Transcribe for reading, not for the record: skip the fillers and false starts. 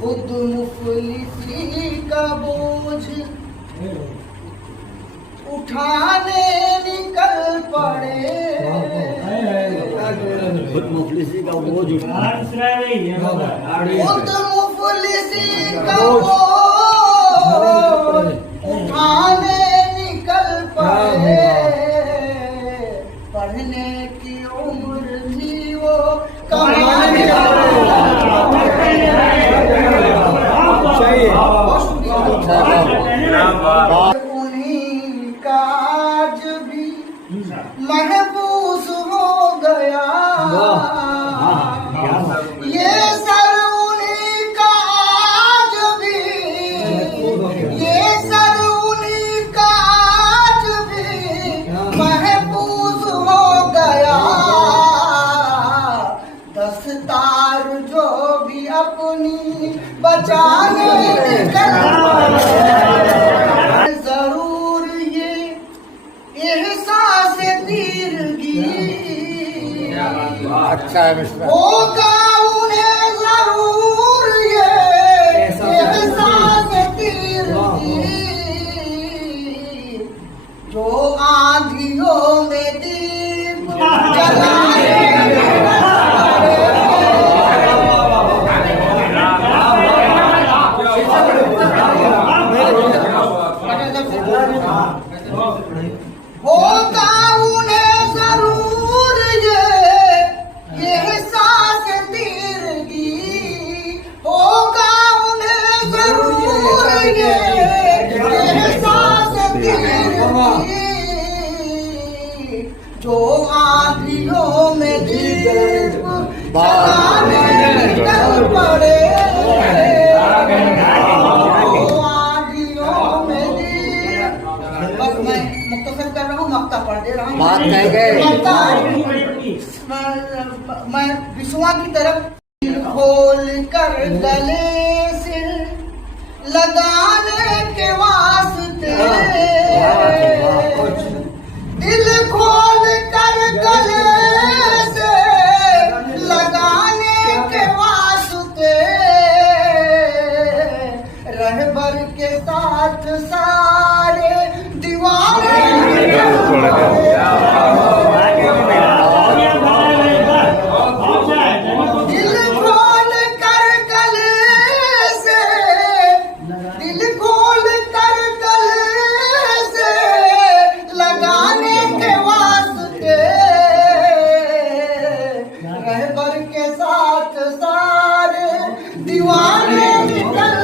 खुद मुफलिसी का बोझ उठाने निकल पड़े। खुद मुफलिसी का बोझ खुद मुफलिसी का बोझ उठाने निकल पड़े। पढ़ने की उम्र थी वो कमाने उन्हीं का आज भी महबूस हो गया। ये सर उन्हीं का आज भी, ये सर उन्हीं का आज भी महबूस हो गया। दस्तार जो भी अपनी बचाने निकल जरूर ये एहसास तीरगी अच्छा है मिश्रा। होगा उन्हें जरूर ये एहसास तीरगी जो आंधियों में दीप जलाने होगा उन्हें जरूर ये एहसास तीरगी। होगा उन्हें जरूर ये एहसास तीरगी जो आंधियों में दीप जलाने निकल पड़े। बात कह गए। मैं विश्वा की तरफ खोल कर गले से लगाने के वास्ते, दिल खोल कर गले से लगाने के वास्ते, रहबर के साथ सारे दीवाने रहबर के साथ सारे दीवाने निकल